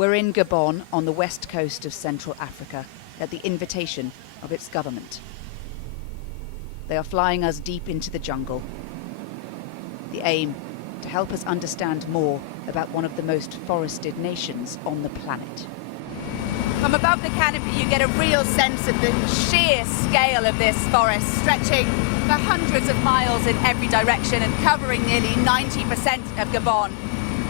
We're in Gabon on the west coast of Central Africa at the invitation of its government. They are flying us deep into the jungle. The aim, to help us understand more about one of the most forested nations on the planet. From above the canopy, you get a real sense of the sheer scale of this forest, stretching for hundreds of miles in every direction and covering nearly 90% of Gabon.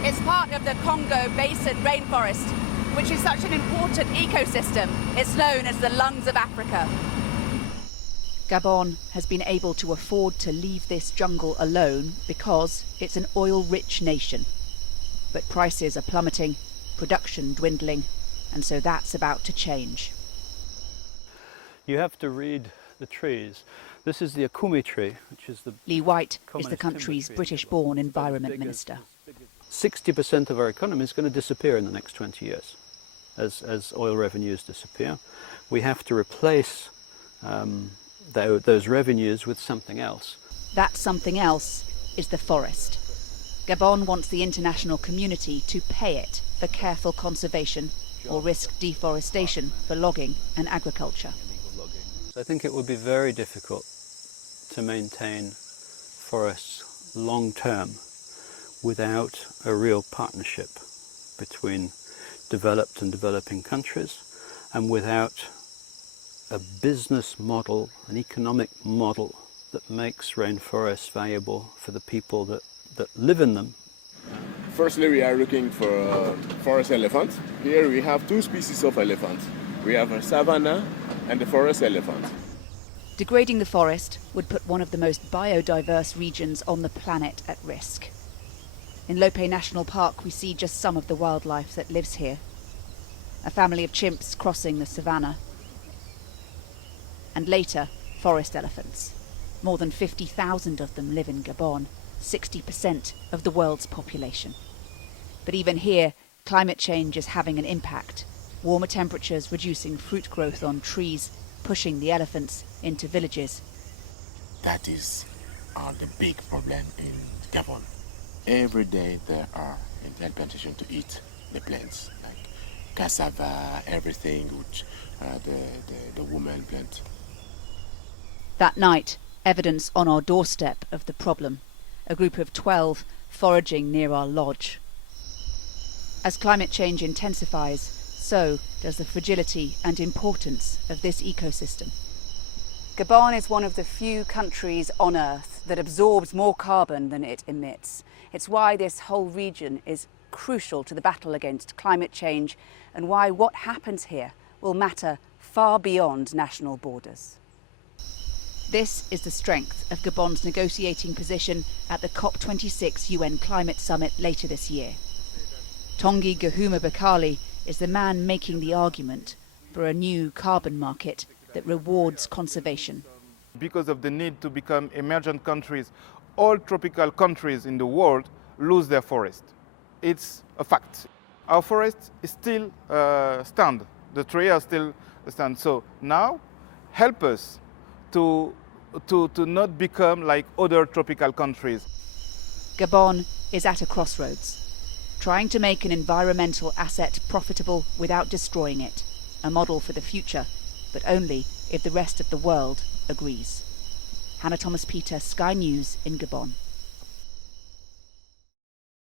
It's part of the Congo Basin rainforest, which is such an important ecosystem. It's known as the lungs of Africa. Gabon has been able to afford to leave this jungle alone because it's an oil-rich nation. But prices are plummeting, production dwindling, and so that's about to change. You have to read the trees. This is the Akumi tree, which is the... Lee White is the country's British-born environment minister. 60% of our economy is going to disappear in the next 20 years as oil revenues disappear. We have to replace those revenues with something else. That something else is the forest. Gabon wants the international community to pay it for careful conservation or risk deforestation for logging and agriculture. I think it would be very difficult to maintain forests long term without a real partnership between developed and developing countries, and without a business model, an economic model that makes rainforests valuable for the people that live in them. Firstly, we are looking for forest elephant. Here we have two species of elephant. We have a savanna and the forest elephant. Degrading the forest would put one of the most biodiverse regions on the planet at risk. In Lope National Park, we see just some of the wildlife that lives here. A family of chimps crossing the savannah. And later, forest elephants. More than 50,000 of them live in Gabon, 60% of the world's population. But even here, climate change is having an impact. Warmer temperatures reducing fruit growth on trees, pushing the elephants into villages. That is the big problem in Gabon. Every day there are in plantation to eat the plants, like cassava, everything which the women plant. That night, evidence on our doorstep of the problem. A group of 12 foraging near our lodge. As climate change intensifies, so does the fragility and importance of this ecosystem. Gabon is one of the few countries on Earth that absorbs more carbon than it emits. It's why this whole region is crucial to the battle against climate change, and why what happens here will matter far beyond national borders. This is the strength of Gabon's negotiating position at the COP26 UN Climate Summit later this year. Tongi Gahuma Bakali is the man making the argument for a new carbon market that rewards conservation. Because of the need to become emergent countries, all tropical countries in the world lose their forest. It's a fact. Our forests still stand. The trees are still stand. So now, help us to not become like other tropical countries. Gabon is at a crossroads, trying to make an environmental asset profitable without destroying it, a model for the future, but only if the rest of the world agrees. Hannah Thomas-Peter, Sky News in Gabon.